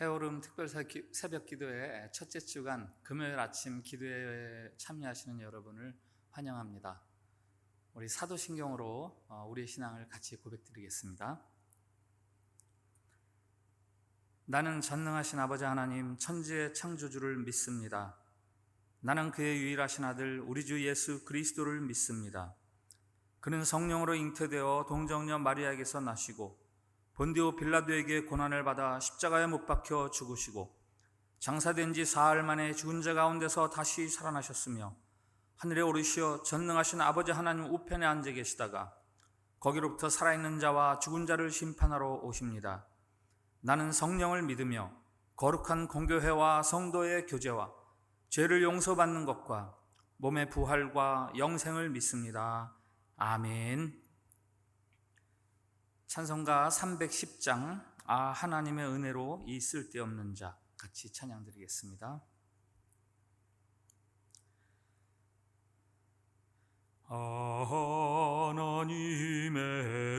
해오름 특별 새벽 기도회 첫째 주간 금요일 아침 기도회에 참여하시는 여러분을 환영합니다. 우리 사도신경으로 우리의 신앙을 같이 고백드리겠습니다. 나는 전능하신 아버지 하나님 천지의 창조주를 믿습니다. 나는 그의 유일하신 아들 우리 주 예수 그리스도를 믿습니다. 그는 성령으로 잉태되어 동정녀 마리아에게서 나시고 본디오 빌라도에게 고난을 받아 십자가에 못 박혀 죽으시고 장사된 지 사흘 만에 죽은 자 가운데서 다시 살아나셨으며 하늘에 오르시어 전능하신 아버지 하나님 우편에 앉아 계시다가 거기로부터 살아있는 자와 죽은 자를 심판하러 오십니다. 나는 성령을 믿으며 거룩한 공교회와 성도의 교제와 죄를 용서받는 것과 몸의 부활과 영생을 믿습니다. 아멘. 찬송가 310장 하나님의 은혜로 이 쓸데없는 자 같이 찬양드리겠습니다. 하나님의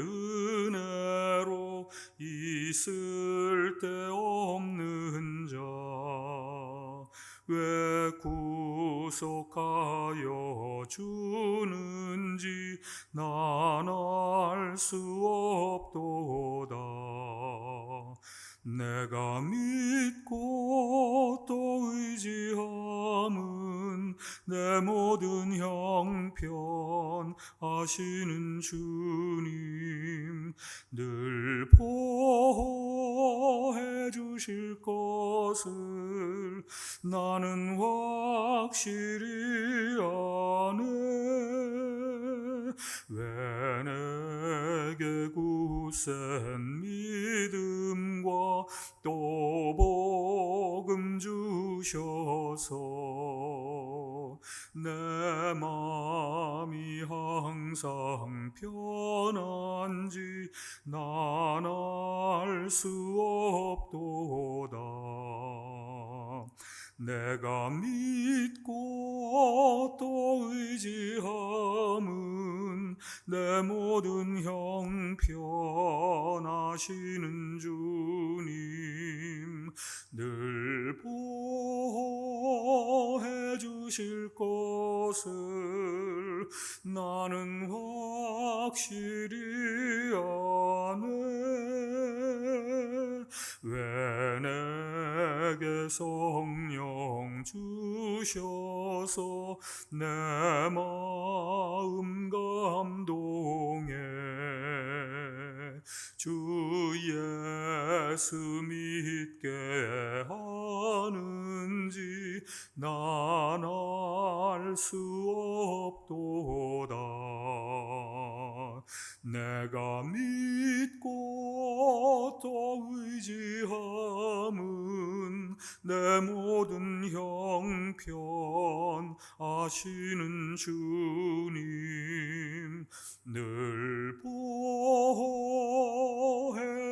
은혜로 이 쓸데없는 자 왜 구속하여 주는지 난 알 수 없도다. 내가 믿고 또 의지함은 내 모든 형편 아시는 주님 늘 보호해 주실 것을 나는 확실히 아네. 왜 내게 굳센 믿음과 또 복음 주셔서 내 마음이 항상 편한지 난 알 수 없도다. 내가 믿고 또 의지함은 내 모든 형편 아시는 주님 늘 보호해 주실 것을 나는 확실히 아네. 왜 내게 성령 주셔서 내 마음 감동해 주 예수 믿게 하는지 난 알 수 없도다. 내가 믿고 또 의지함은 내 모든 형편 아시는 주님 늘 보호해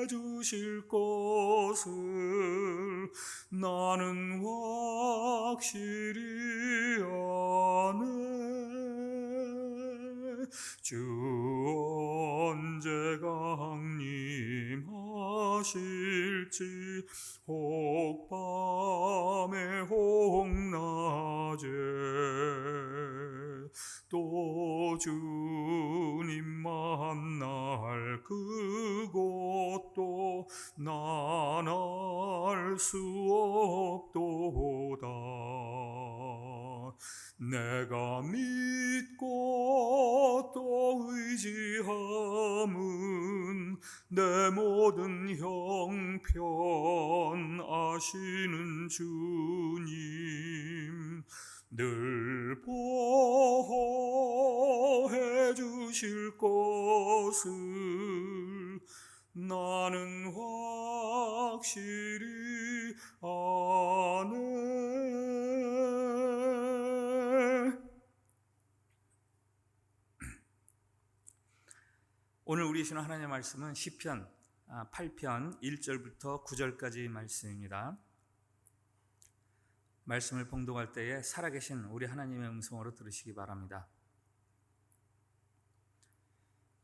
주실 것을 나는 확실히 아네. 주 언제 강림하실지 혹 밤에 혹 낮에 또 주님 만날 그곳도 난 알 수 없도다. 내가 믿고 또 의지함은 내 모든 형편 아시는 주님 늘 보호해 주실 것을 나는 확실히 아네. 오늘 우리 주시는 하나님의 말씀은 시편 8편 1절부터 9절까지 말씀입니다. 말씀을 봉독할 때에 살아계신 우리 하나님의 음성으로 들으시기 바랍니다.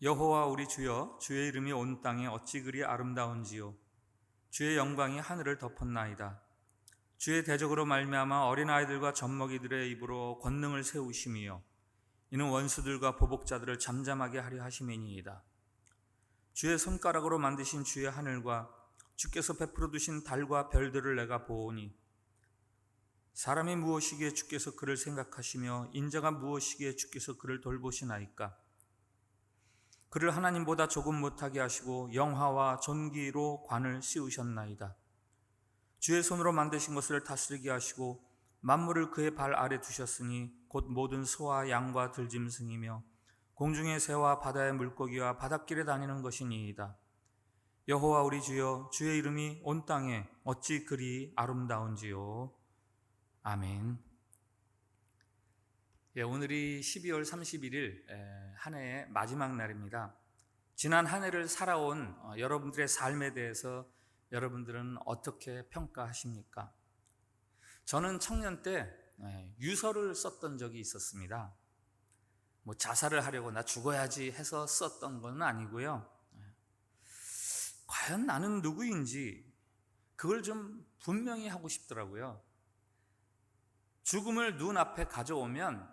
여호와 우리 주여, 주의 이름이 온 땅에 어찌 그리 아름다운지요. 주의 영광이 하늘을 덮었나이다. 주의 대적으로 말미암아 어린아이들과 젖먹이들의 입으로 권능을 세우심이요 이는 원수들과 보복자들을 잠잠하게 하려 하심이니이다. 주의 손가락으로 만드신 주의 하늘과 주께서 베풀어 두신 달과 별들을 내가 보오니 사람이 무엇이기에 주께서 그를 생각하시며 인자가 무엇이기에 주께서 그를 돌보시나이까. 그를 하나님보다 조금 못하게 하시고 영화와 존귀로 관을 씌우셨나이다. 주의 손으로 만드신 것을 다스리게 하시고 만물을 그의 발 아래 두셨으니 곧 모든 소와 양과 들짐승이며 공중의 새와 바다의 물고기와 바닷길에 다니는 것이니이다. 여호와 우리 주여, 주의 이름이 온 땅에 어찌 그리 아름다운지요. 아멘. 오늘이 12월 31일 한 해의 마지막 날입니다. 지난 한 해를 살아온 여러분들의 삶에 대해서 여러분들은 어떻게 평가하십니까? 저는 청년 때 유서를 썼던 적이 있었습니다. 자살을 하려고 나 죽어야지 해서 썼던 건 아니고요. 과연 나는 누구인지 그걸 좀 분명히 하고 싶더라고요. 죽음을 눈앞에 가져오면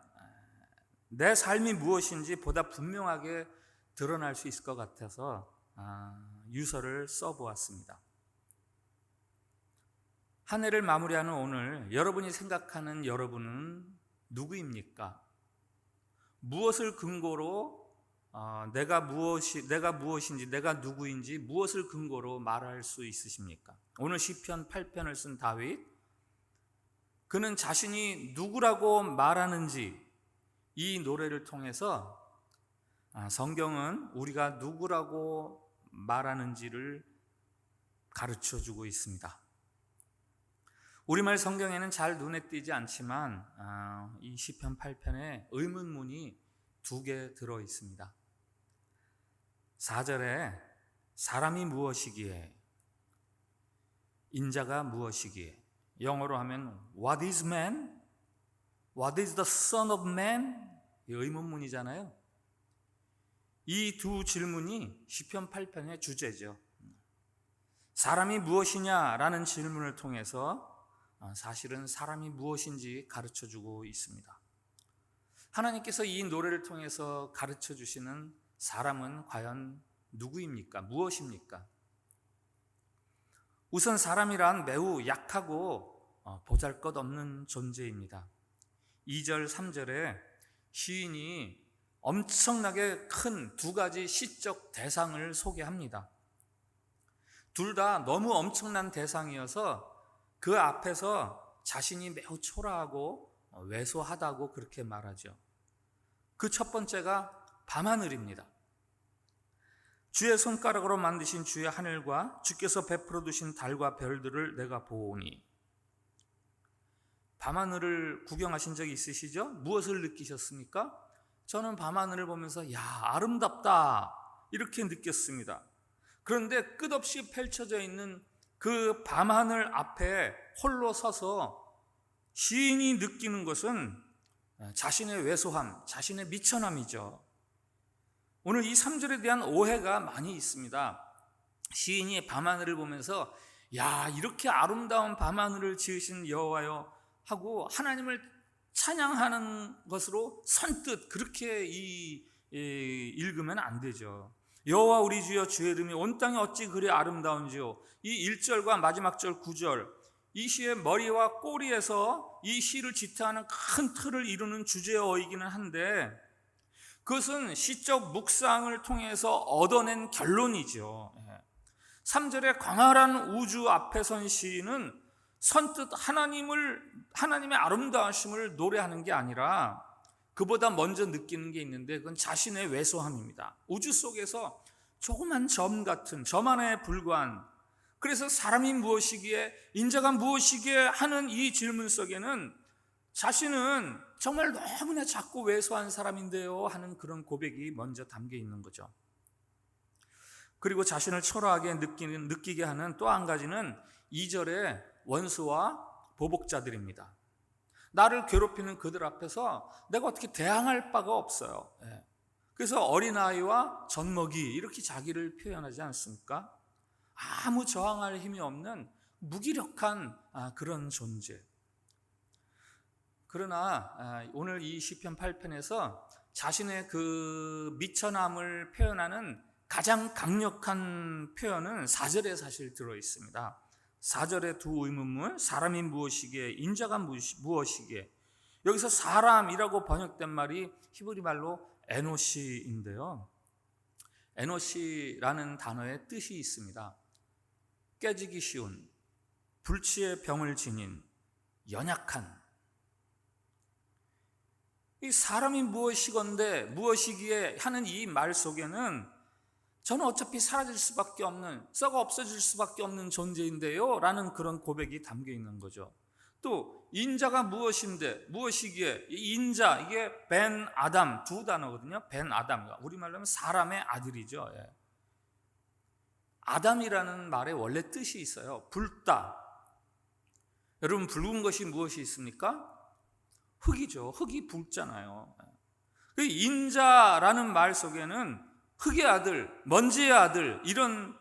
내 삶이 무엇인지 보다 분명하게 드러날 수 있을 것 같아서 유서를 써보았습니다. 한 해를 마무리하는 오늘 여러분이 생각하는 여러분은 누구입니까? 무엇을 근거로 내가 무엇인지 내가 누구인지 무엇을 근거로 말할 수 있으십니까? 오늘 시편 8편을 쓴 다윗, 그는 자신이 누구라고 말하는지 이 노래를 통해서 성경은 우리가 누구라고 말하는지를 가르쳐주고 있습니다. 우리말 성경에는 잘 눈에 띄지 않지만 이 시편 8편에 의문문이 2개 들어 있습니다. 4절에 사람이 무엇이기에, 인자가 무엇이기에, 영어로 하면 What is man? What is the son of man? 이 의문문이잖아요. 이 두 질문이 시편 8편의 주제죠. 사람이 무엇이냐라는 질문을 통해서 사실은 사람이 무엇인지 가르쳐주고 있습니다. 하나님께서 이 노래를 통해서 가르쳐주시는 사람은 과연 누구입니까? 무엇입니까? 우선 사람이란 매우 약하고 보잘것없는 존재입니다. 2절, 3절에 시인이 엄청나게 큰 2가지 시적 대상을 소개합니다. 둘 다 너무 엄청난 대상이어서 그 앞에서 자신이 매우 초라하고 왜소하다고 그렇게 말하죠. 그 첫 번째가 밤하늘입니다. 주의 손가락으로 만드신 주의 하늘과 주께서 베풀어 두신 달과 별들을 내가 보오니. 밤하늘을 구경하신 적이 있으시죠? 무엇을 느끼셨습니까? 저는 밤하늘을 보면서 야, 아름답다 이렇게 느꼈습니다. 그런데 끝없이 펼쳐져 있는 그 밤하늘 앞에 홀로 서서 시인이 느끼는 것은 자신의 왜소함, 자신의 미천함이죠. 오늘 이 3절에 대한 오해가 많이 있습니다. 시인이 밤하늘을 보면서 야, 이렇게 아름다운 밤하늘을 지으신 여호와여 하고 하나님을 찬양하는 것으로 선뜻 그렇게 읽으면 안 되죠. 여호와 우리 주여, 주의 이름이 온 땅에 어찌 그리 아름다운지요. 이 1절과 마지막 절 9절, 이 시의 머리와 꼬리에서 이 시를 지탱하는 큰 틀을 이루는 주제어이기는 한데 그것은 시적 묵상을 통해서 얻어낸 결론이죠. 3절의 광활한 우주 앞에 선 시인은 선뜻 하나님의 아름다우심을 노래하는 게 아니라 그보다 먼저 느끼는 게 있는데 그건 자신의 왜소함입니다. 우주 속에서 조그만 점 같은, 점 하나에 불과한, 그래서 사람이 무엇이기에, 인자가 무엇이기에 하는 이 질문 속에는 자신은 정말 너무나 작고 왜소한 사람인데요 하는 그런 고백이 먼저 담겨 있는 거죠. 그리고 자신을 초라하게 느끼게 하는 또 한 가지는 2절의 원수와 보복자들입니다. 나를 괴롭히는 그들 앞에서 내가 어떻게 대항할 바가 없어요. 그래서 어린아이와 젖먹이 이렇게 자기를 표현하지 않습니까? 아무 저항할 힘이 없는 무기력한 그런 존재. 그러나 오늘 이 시편 8편에서 자신의 그 미천함을 표현하는 가장 강력한 표현은 4절에 사실 들어있습니다. 4절의 두 의문문, 사람이 무엇이기에, 인자가 무엇이기에. 여기서 사람이라고 번역된 말이 히브리 말로 에노시인데요. 에노시라는 단어의 뜻이 있습니다. 깨지기 쉬운, 불치의 병을 지닌, 연약한. 이 사람이 무엇이건데 무엇이기에 하는 이 말 속에는 저는 어차피 사라질 수밖에 없는, 썩어 없어질 수밖에 없는 존재인데요 라는 그런 고백이 담겨 있는 거죠. 또 인자가 무엇이기에, 이 인자, 이게 벤 아담, 두 단어거든요. 벤 아담, 우리말로 하면 사람의 아들이죠. 아담이라는 말의 원래 뜻이 있어요. 붉다. 여러분, 붉은 것이 무엇이 있습니까? 흙이죠. 흙이 붉잖아요. 인자라는 말 속에는 흙의 아들, 먼지의 아들, 이런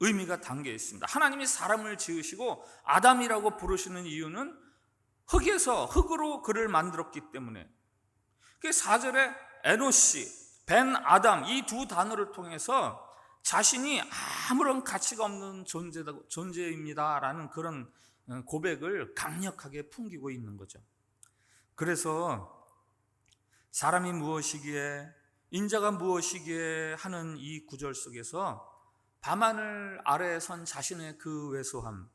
의미가 담겨 있습니다. 하나님이 사람을 지으시고 아담이라고 부르시는 이유는 흙에서, 흙으로 그를 만들었기 때문에. 4절에 에노시, 벤 아담, 이 두 단어를 통해서 자신이 아무런 가치가 없는 존재입니다 라는 그런 고백을 강력하게 풍기고 있는 거죠. 그래서 사람이 무엇이기에, 인자가 무엇이기에 하는 이 구절 속에서 밤하늘 아래에 선 자신의 그 왜소함,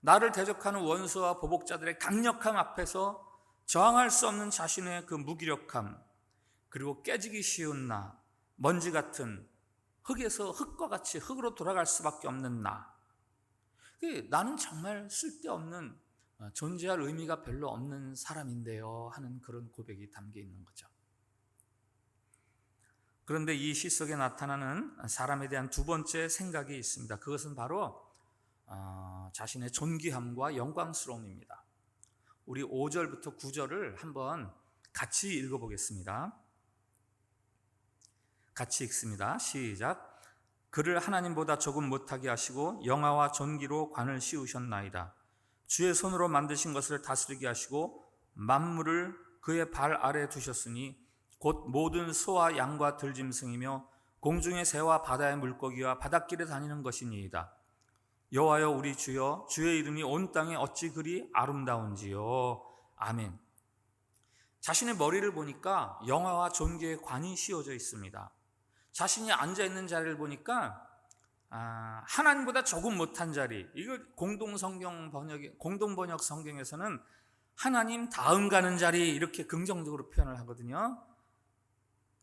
나를 대적하는 원수와 보복자들의 강력함 앞에서 저항할 수 없는 자신의 그 무기력함, 그리고 깨지기 쉬운 나, 먼지 같은 흙에서 흙과 같이 흙으로 돌아갈 수밖에 없는 나, 나는 정말 쓸데없는, 존재할 의미가 별로 없는 사람인데요 하는 그런 고백이 담겨 있는 거죠. 그런데 이 시 속에 나타나는 사람에 대한 두 번째 생각이 있습니다. 그것은 바로 자신의 존귀함과 영광스러움입니다. 우리 5절부터 9절을 한번 같이 읽어보겠습니다. 같이 읽습니다. 시작. 그를 하나님보다 조금 못하게 하시고 영화와 존귀로 관을 씌우셨나이다. 주의 손으로 만드신 것을 다스리게 하시고 만물을 그의 발 아래에 두셨으니 곧 모든 소와 양과 들짐승이며 공중의 새와 바다의 물고기와 바닷길에 다니는 것이니이다. 여호와여 우리 주여, 주의 이름이 온 땅에 어찌 그리 아름다운지요. 아멘. 자신의 머리를 보니까 영화와 존귀의 관이 씌워져 있습니다. 자신이 앉아있는 자리를 보니까 하나님보다 조금 못한 자리, 이거 공동번역 성경에서는 하나님 다음 가는 자리, 이렇게 긍정적으로 표현을 하거든요.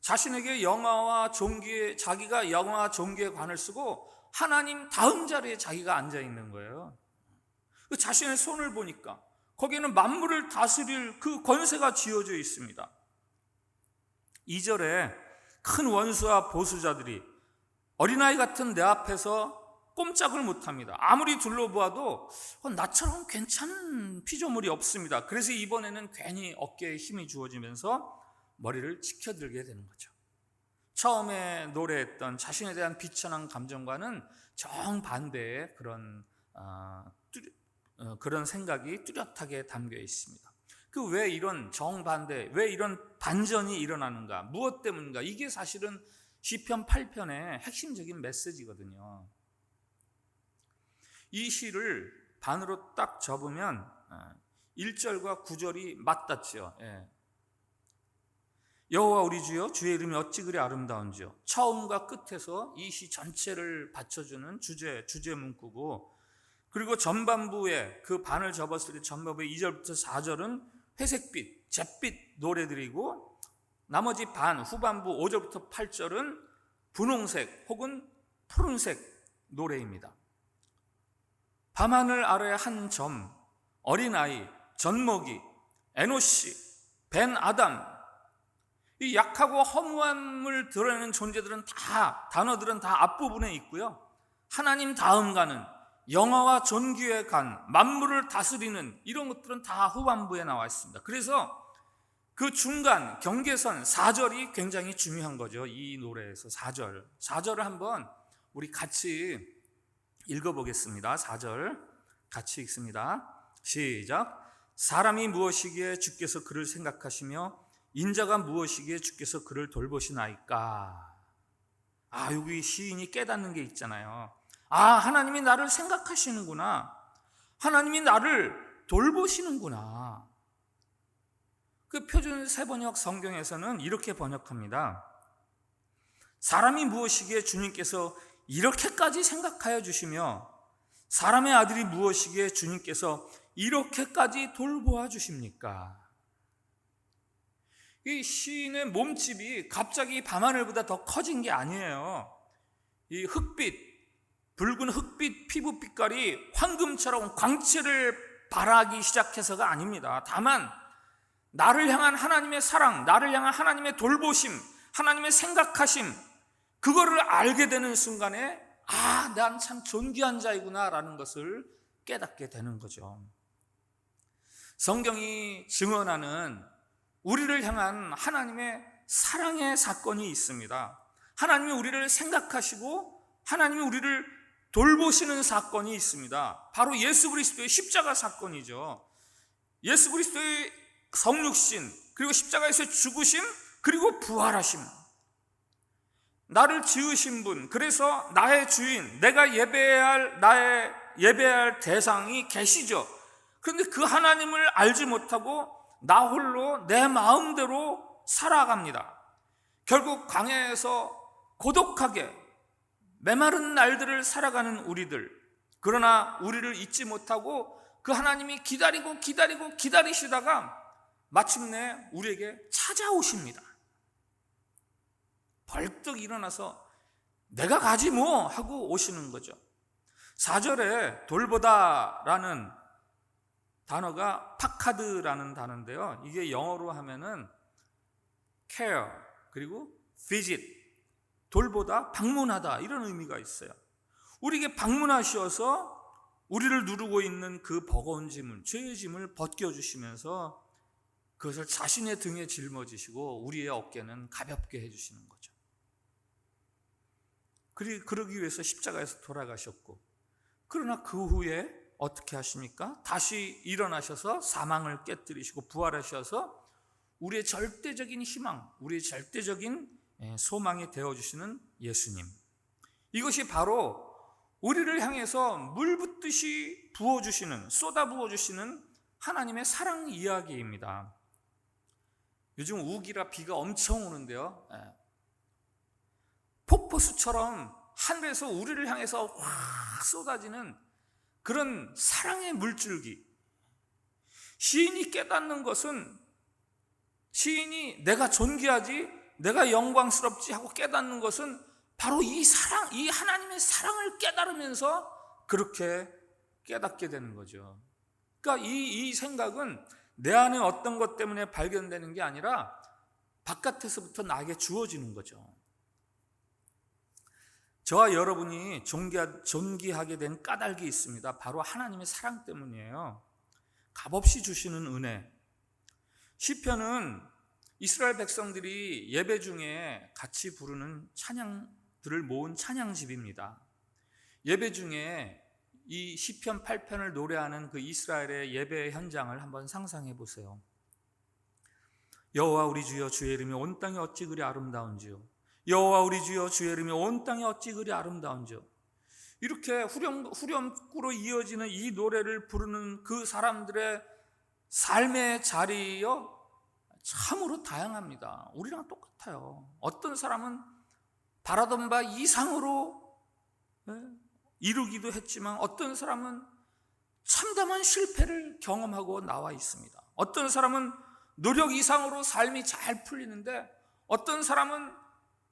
자신에게 영화와 존귀의, 자기가 영화와 존귀의 관을 쓰고 하나님 다음 자리에 자기가 앉아 있는 거예요. 자신의 손을 보니까 거기에는 만물을 다스릴 그 권세가 쥐어져 있습니다. 2절에 큰 원수와 보수자들이 어린아이 같은 내 앞에서 꼼짝을 못합니다. 아무리 둘러보아도 나처럼 괜찮은 피조물이 없습니다. 그래서 이번에는 괜히 어깨에 힘이 주어지면서 머리를 치켜들게 되는 거죠. 처음에 노래했던 자신에 대한 비천한 감정과는 정반대의 그런 생각이 뚜렷하게 담겨 있습니다. 왜 이런 정반대, 왜 이런 반전이 일어나는가, 무엇 때문인가, 이게 사실은 시편 8편의 핵심적인 메시지거든요. 이 시를 반으로 딱 접으면 1절과 9절이 맞닿죠. 여호와 우리 주여, 주의 이름이 어찌 그리 아름다운지요. 처음과 끝에서 이 시 전체를 받쳐주는 주제 문구고, 그리고 전반부에 그 반을 접었을 때 전반부의 2절부터 4절은 회색빛, 잿빛 노래들이고, 나머지 반, 후반부 5절부터 8절은 분홍색 혹은 푸른색 노래입니다. 밤하늘 아래 한 점, 어린아이, 젖먹이, 에노시, 벤 아담, 이 약하고 허무함을 드러내는 존재들은 단어들은 다 앞부분에 있고요. 하나님 다음 가는, 영화와 존귀의 간, 만물을 다스리는, 이런 것들은 다 후반부에 나와 있습니다. 그래서 그 중간 경계선 4절이 굉장히 중요한 거죠. 이 노래에서 4절을 한번 우리 같이 읽어보겠습니다. 4절 같이 읽습니다. 시작. 사람이 무엇이기에 주께서 그를 생각하시며 인자가 무엇이기에 주께서 그를 돌보시나이까. 여기 시인이 깨닫는 게 있잖아요. 하나님이 나를 생각하시는구나. 하나님이 나를 돌보시는구나. 그 표준 세번역 성경에서는 이렇게 번역합니다. 사람이 무엇이기에 주님께서 이렇게까지 생각하여 주시며 사람의 아들이 무엇이기에 주님께서 이렇게까지 돌보아 주십니까? 이 시인의 몸집이 갑자기 밤하늘보다 더 커진 게 아니에요. 이 붉은 흑빛 피부 빛깔이 황금처럼 광채를 발하기 시작해서가 아닙니다. 다만 나를 향한 하나님의 사랑, 나를 향한 하나님의 돌보심, 하나님의 생각하심, 그거를 알게 되는 순간에 난 참 존귀한 자이구나 라는 것을 깨닫게 되는 거죠. 성경이 증언하는 우리를 향한 하나님의 사랑의 사건이 있습니다. 하나님이 우리를 생각하시고 하나님이 우리를 돌보시는 사건이 있습니다. 바로 예수 그리스도의 십자가 사건이죠. 예수 그리스도의 성육신, 그리고 십자가에서 죽으심, 그리고 부활하심. 나를 지으신 분, 그래서 나의 주인, 내가 예배해야 할 대상이 계시죠. 그런데 그 하나님을 알지 못하고 나 홀로 내 마음대로 살아갑니다. 결국 광야에서 고독하게 메마른 날들을 살아가는 우리들, 그러나 우리를 잊지 못하고 그 하나님이 기다리시다가 마침내 우리에게 찾아오십니다. 벌떡 일어나서 내가 가지 뭐 하고 오시는 거죠. 4절에 돌보다라는 단어가 파카드라는 단어인데요, 이게 영어로 하면은 care 그리고 visit, 돌보다, 방문하다, 이런 의미가 있어요. 우리에게 방문하셔서 우리를 누르고 있는 그 버거운 짐을, 죄의 짐을 벗겨주시면서 그것을 자신의 등에 짊어지시고 우리의 어깨는 가볍게 해주시는 거죠. 그러기 위해서 십자가에서 돌아가셨고, 그러나 그 후에 어떻게 하십니까? 다시 일어나셔서 사망을 깨뜨리시고 부활하셔서 우리의 절대적인 희망, 우리의 절대적인 소망이 되어주시는 예수님. 이것이 바로 우리를 향해서 물 붓듯이 부어주시는, 쏟아 부어주시는 하나님의 사랑 이야기입니다. 요즘 우기라 비가 엄청 오는데요, 폭포수처럼 하늘에서 우리를 향해서 확 쏟아지는 그런 사랑의 물줄기. 시인이 깨닫는 것은, 시인이 내가 존귀하지, 내가 영광스럽지 하고 깨닫는 것은 바로 이 사랑, 이 하나님의 사랑을 깨달으면서 그렇게 깨닫게 되는 거죠. 그러니까 이 생각은 내 안에 어떤 것 때문에 발견되는 게 아니라 바깥에서부터 나에게 주어지는 거죠. 저와 여러분이 존귀하게 된 까닭이 있습니다. 바로 하나님의 사랑 때문이에요. 값없이 주시는 은혜. 시편은 이스라엘 백성들이 예배 중에 같이 부르는 찬양들을 모은 찬양집입니다. 예배 중에 이 시편 8편을 노래하는 그 이스라엘의 예배 현장을 한번 상상해 보세요. 여호와 우리 주여, 주의 이름이 온 땅에 어찌 그리 아름다운지요. 여호와 우리 주여, 주의 이름이 온 땅에 어찌 그리 아름다운지요. 이렇게 후렴구로 이어지는 이 노래를 부르는 그 사람들의 삶의 자리요, 참으로 다양합니다. 우리랑 똑같아요. 어떤 사람은 바라던 바 이상으로 이루기도 했지만 어떤 사람은 참담한 실패를 경험하고 나와 있습니다. 어떤 사람은 노력 이상으로 삶이 잘 풀리는데 어떤 사람은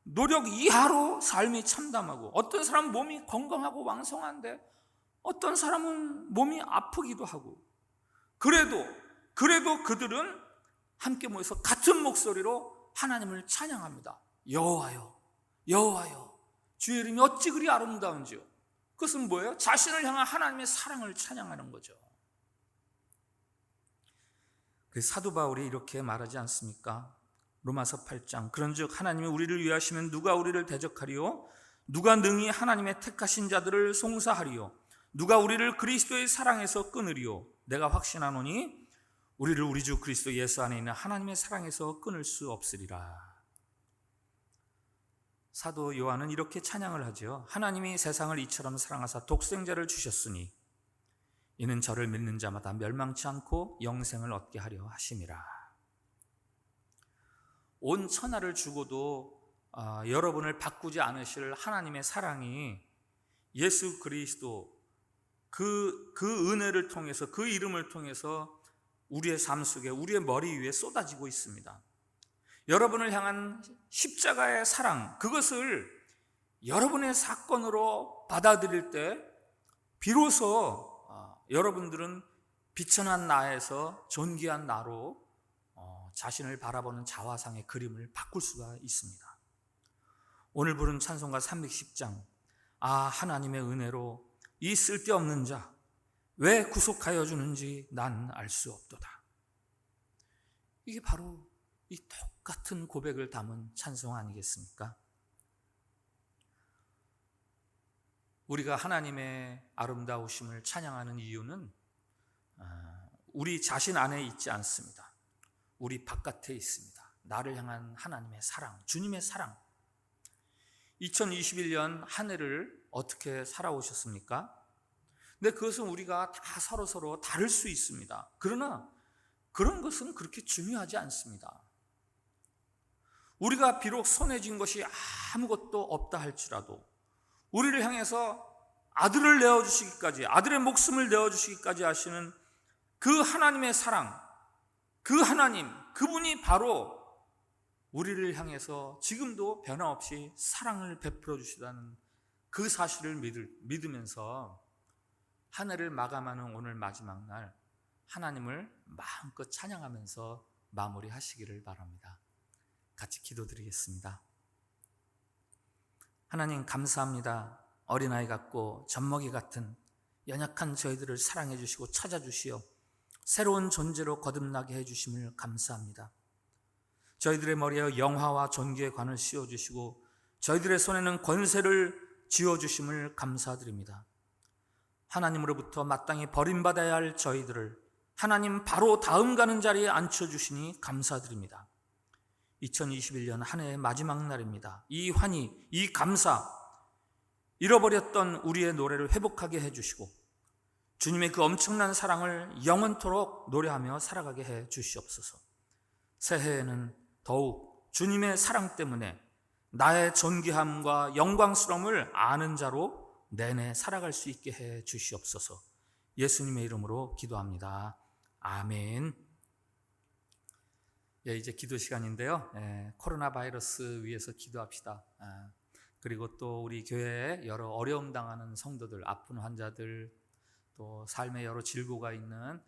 노력 이하로 삶이 참담하고, 어떤 사람은 몸이 건강하고 왕성한데 어떤 사람은 몸이 아프기도 하고, 그래도 그들은 함께 모여서 같은 목소리로 하나님을 찬양합니다. 여호와여, 여호와여, 주의 이름이 어찌 그리 아름다운지요. 그것은 뭐예요? 자신을 향한 하나님의 사랑을 찬양하는 거죠. 사도 바울이 이렇게 말하지 않습니까? 로마서 8장, 그런즉 하나님이 우리를 위하시면 누가 우리를 대적하리요? 누가 능히 하나님의 택하신 자들을 송사하리요? 누가 우리를 그리스도의 사랑에서 끊으리요? 내가 확신하노니 우리를 우리 주 그리스도 예수 안에 있는 하나님의 사랑에서 끊을 수 없으리라. 사도 요한은 이렇게 찬양을 하죠. 하나님이 세상을 이처럼 사랑하사 독생자를 주셨으니 이는 저를 믿는 자마다 멸망치 않고 영생을 얻게 하려 하심이라. 온 천하를 주고도 여러분을 바꾸지 않으실 하나님의 사랑이 예수 그리스도 그 은혜를 통해서, 그 이름을 통해서 우리의 삶 속에, 우리의 머리 위에 쏟아지고 있습니다. 여러분을 향한 십자가의 사랑, 그것을 여러분의 사건으로 받아들일 때 비로소 여러분들은 비천한 나에서 존귀한 나로 자신을 바라보는 자화상의 그림을 바꿀 수가 있습니다. 오늘 부른 찬송가 310장, 하나님의 은혜로 이 쓸데없는 자 왜 구속하여 주는지 난 알 수 없도다. 이게 바로 이 똑같은 고백을 담은 찬송 아니겠습니까? 우리가 하나님의 아름다우심을 찬양하는 이유는 우리 자신 안에 있지 않습니다. 우리 바깥에 있습니다. 나를 향한 하나님의 사랑, 주님의 사랑. 2021년 한 해를 어떻게 살아오셨습니까? 근데 그것은 우리가 다 서로 다를 수 있습니다. 그러나 그런 것은 그렇게 중요하지 않습니다. 우리가 비록 손에 쥔 것이 아무것도 없다 할지라도 우리를 향해서 아들을 내어주시기까지, 아들의 목숨을 내어주시기까지 하시는 그 하나님의 사랑, 그 하나님, 그분이 바로 우리를 향해서 지금도 변함없이 사랑을 베풀어 주시다는 그 사실을 믿으면서 한 해를 마감하는 오늘 마지막 날 하나님을 마음껏 찬양하면서 마무리하시기를 바랍니다. 같이 기도드리겠습니다. 하나님 감사합니다. 어린아이 같고 젖먹이 같은 연약한 저희들을 사랑해 주시고 찾아주시어 새로운 존재로 거듭나게 해주심을 감사합니다. 저희들의 머리에 영화와 존귀의 관을 씌워주시고 저희들의 손에는 권세를 쥐어주심을 감사드립니다. 하나님으로부터 마땅히 버림받아야 할 저희들을 하나님 바로 다음 가는 자리에 앉혀주시니 감사드립니다. 2021년 한 해의 마지막 날입니다. 이 환희, 이 감사, 잃어버렸던 우리의 노래를 회복하게 해주시고 주님의 그 엄청난 사랑을 영원토록 노래하며 살아가게 해 주시옵소서. 새해에는 더욱 주님의 사랑 때문에 나의 존귀함과 영광스러움을 아는 자로 내내 살아갈 수 있게 해 주시옵소서. 예수님의 이름으로 기도합니다. 아멘. 이제 기도 시간인데요. 코로나 바이러스 위해서 기도합시다. 그리고 또 우리 교회에 여러 어려움 당하는 성도들, 아픈 환자들, 또 삶에 여러 질고가 있는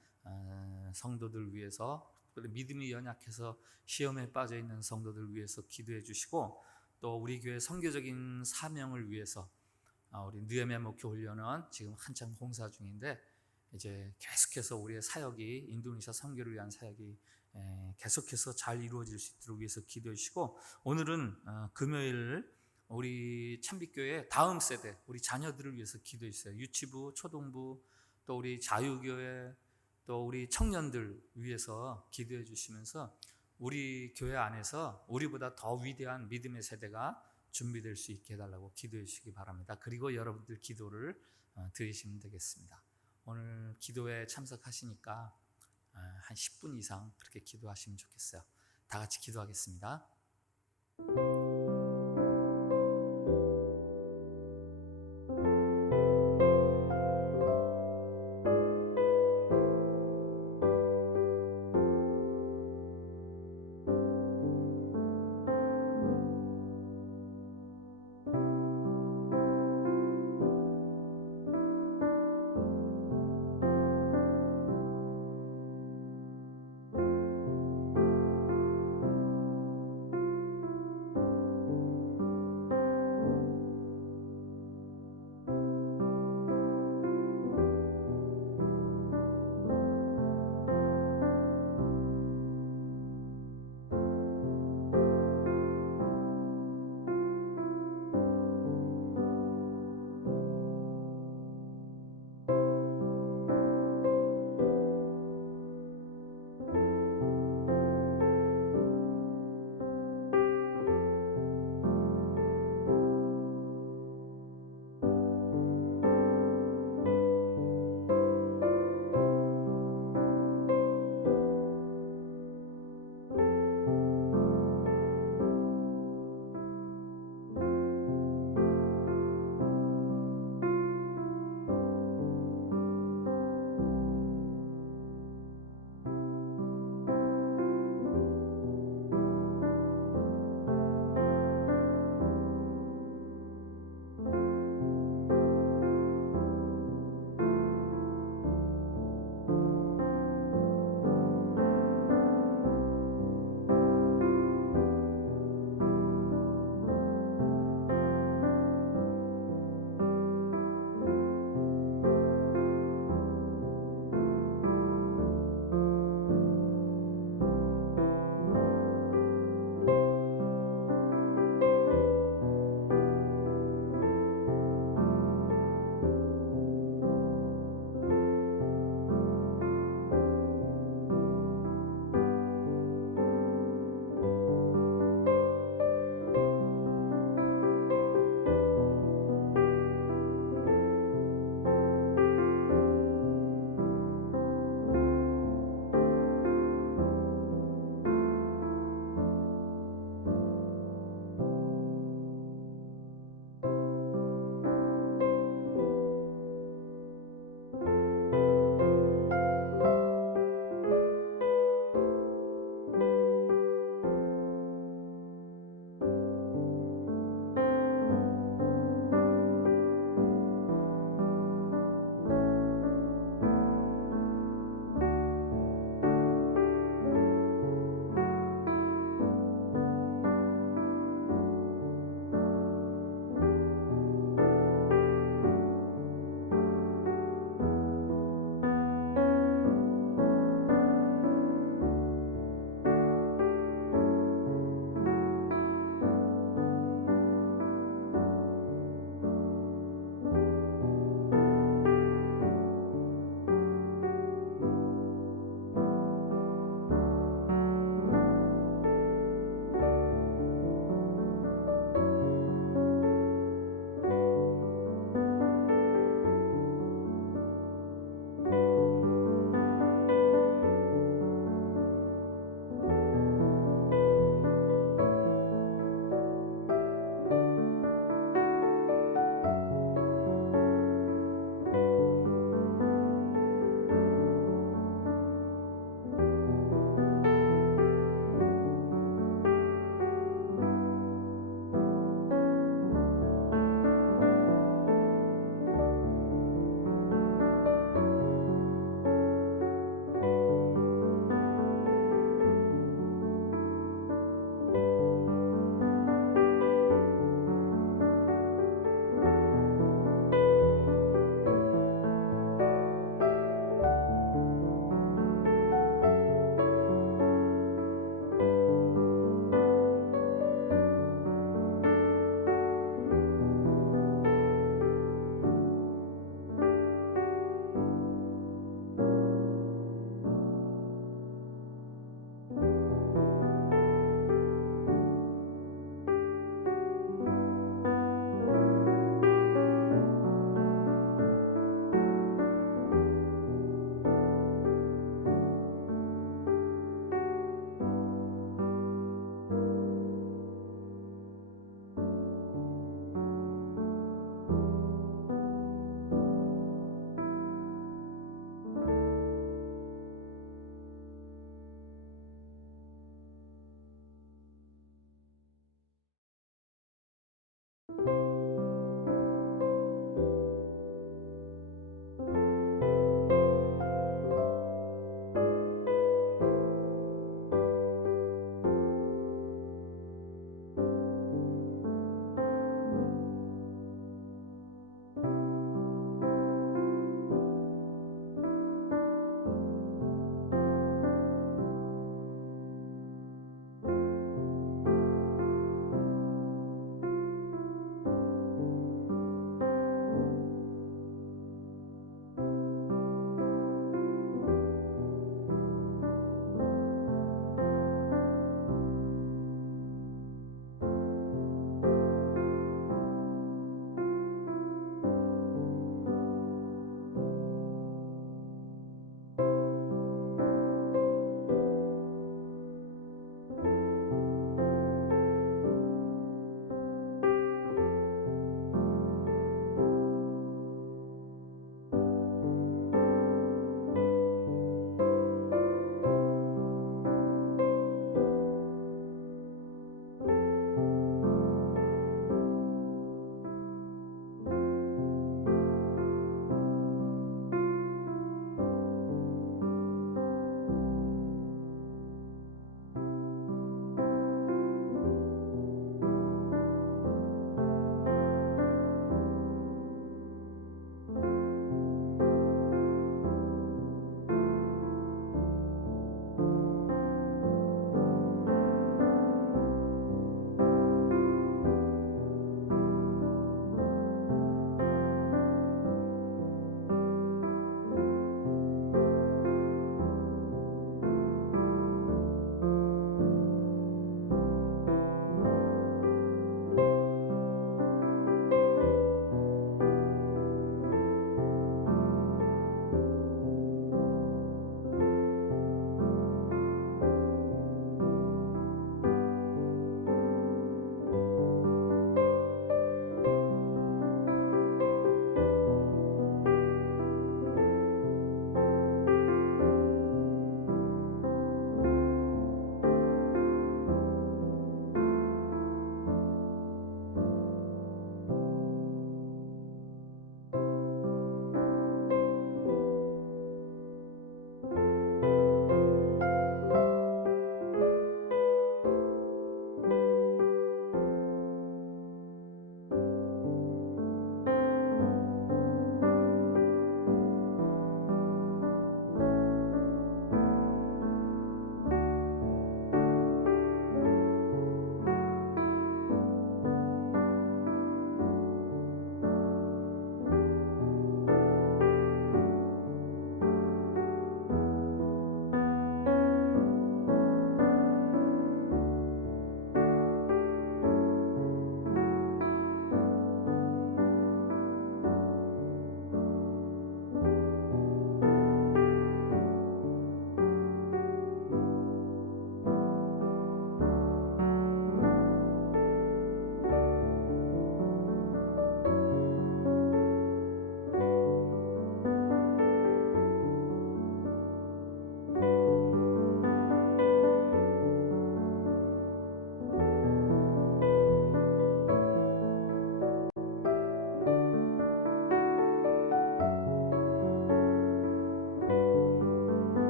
성도들 위해서, 믿음이 연약해서 시험에 빠져 있는 성도들 위해서 기도해 주시고, 또 우리 교회 선교적인 사명을 위해서 우리 느헤미야 목회 훈련은 지금 한참 공사 중인데 이제 계속해서 우리의 사역이, 인도네시아 선교를 위한 사역이 계속해서 잘 이루어질 수 있도록 위해서 기도해 주시고, 오늘은 금요일 우리 참빛교회 다음 세대 우리 자녀들을 위해서 기도해 주세요. 유치부, 초등부, 또 우리 자유교회, 또 우리 청년들 위해서 기도해 주시면서 우리 교회 안에서 우리보다 더 위대한 믿음의 세대가 준비될 수 있게 해달라고 기도해 주시기 바랍니다. 그리고 여러분들 기도를 드리시면 되겠습니다. 오늘 기도에 참석하시니까 한 10분 이상 그렇게 기도하시면 좋겠어요. 다 같이 기도하겠습니다.